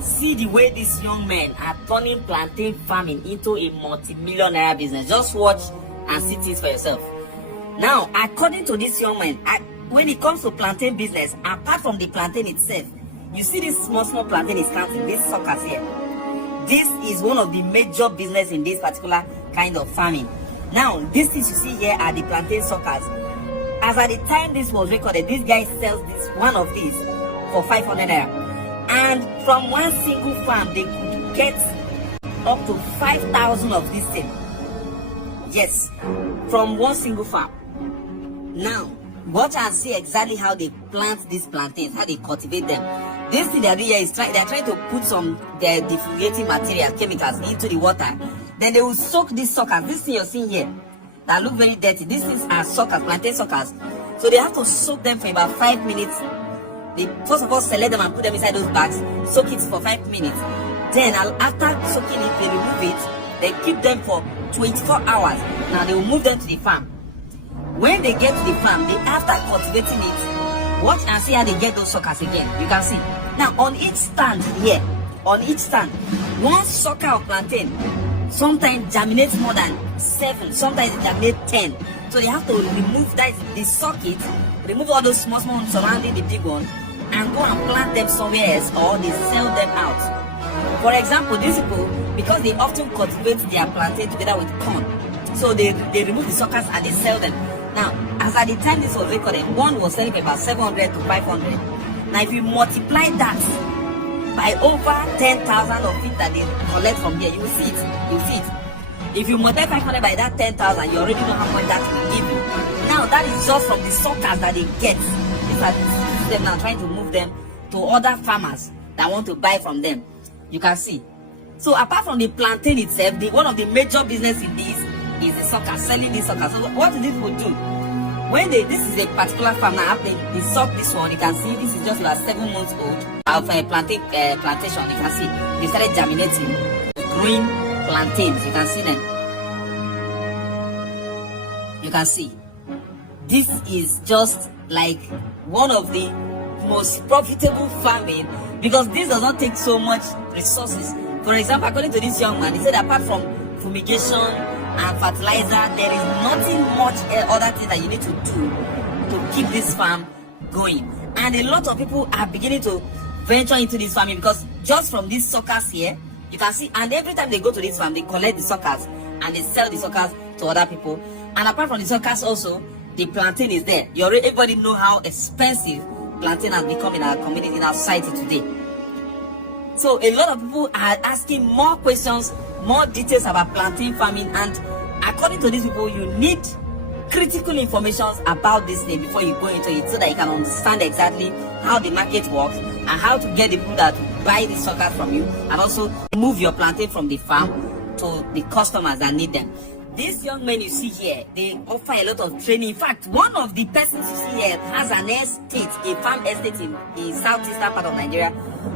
See the way these young men are turning plantain farming into a multi-million naira business. Just watch and see things for yourself. Now, according to these young men, when it comes to plantain business, apart from the plantain itself, you see this small plantain is counting, these suckers here. This is one of the major business in this particular kind of farming. Now, these things you see here are the plantain suckers. As at the time this was recorded, this guy sells one of these for 500 naira. And from one single farm, they could get up to 5,000 of this thing. Yes, from one single farm. Now, watch and see exactly how they plant these plantains, how they cultivate them. This thing they're doing here is they're trying to put some their defoliating material, chemicals into the water. Then they will soak these suckers. This thing you're seeing here, that look very dirty. These things are suckers, plantain suckers. So they have to soak them for about 5 minutes. They first of all select them and put them inside those bags, soak it for 5 minutes. Then after soaking it, they remove it. They keep them for 24 hours. Now they will move them to the farm. When they get to the farm, after cultivating it, watch and see how they get those suckers again. You can see. Now on each stand here, one sucker of plantain sometimes germinates more than 7, sometimes it germinates 10. So they have to remove that, they suck it, remove all those small ones surrounding the big one, and go and plant them somewhere else, or they sell them out. For example, these people, because they often cultivate their plantain together with corn, so they remove the suckers and they sell them. Now, as at the time this was recorded, one was selling for about 700 to 500. Now, if you multiply that by over 10,000 of it that they collect from here, you will see it. You will see it. If you multiply 500 by that 10,000, you already know how much that will give you. Now, that is just from the suckers that they get. These are them now trying to move them to other farmers that want to buy from them. You can see. So, apart from the plantain itself, one of the major business in this is the suckers, selling these suckers. So, what do these people do? When this is a particular farm now, after they suck this one, you can see this is just about 7 months old of a plantation. You can see they started germinating green plantains. You can see them. You can see this is just like one of the most profitable farming, because this does not take so much resources. For example, according to this young man, he said apart from fumigation and fertilizer, there is nothing much other things that you need to do to keep this farm going. And a lot of people are beginning to venture into this farming, because just from these suckers here, you can see, and every time they go to this farm, they collect the suckers and they sell the suckers to other people. And apart from the suckers also, the plantain is there. Everybody know how expensive plantain has become in our community, in our society today. So a lot of people are asking more questions, more details about plantain farming, and according to these people, you need critical information about this thing before you go into it, so that you can understand exactly how the market works and how to get the people that buy the suckers from you, and also move your plantain from the farm to the customers that need them. These young men you see here, they offer a lot of training. In fact, one of the persons you see here has an estate, a farm estate in the southeastern part of Nigeria,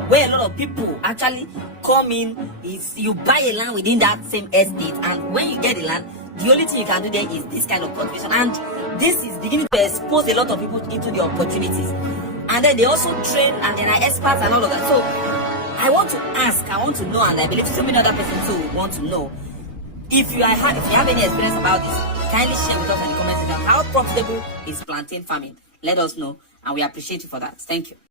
where a lot of people actually come in. You buy a land within that same estate, and when you get the land, the only thing you can do there is this kind of cultivation. And this is beginning to expose a lot of people into the opportunities. And then they also train, and there are experts and all of that. So I want to ask, I want to know, and I believe so many other persons too want to know. If you have any experience about this, kindly share with us in the comment section. How profitable is plantain farming? Let us know, and we appreciate you for that. Thank you.